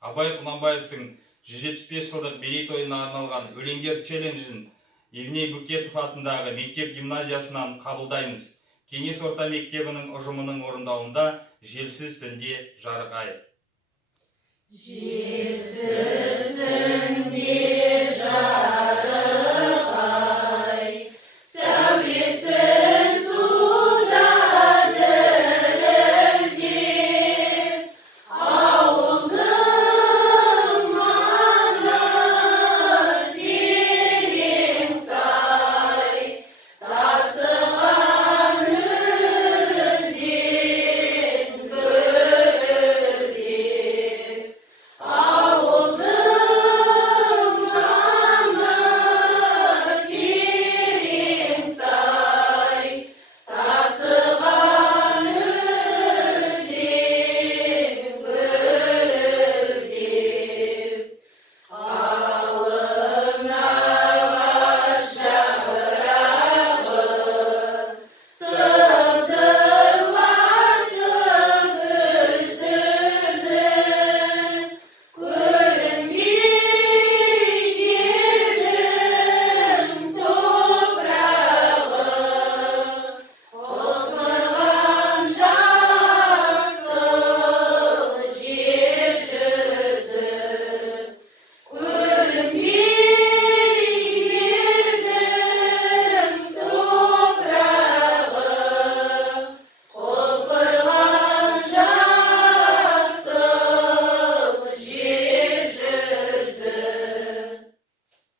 Абай Құнанбаевтың 175 жылдық мерейтойына арналған өлеңдер челленджін Евней Букетов атындағы мектеп гимназиясынан қабылдаймыз. Кеңес орта мектебінің ұжымының орындауында желсіз түнде жарық ай.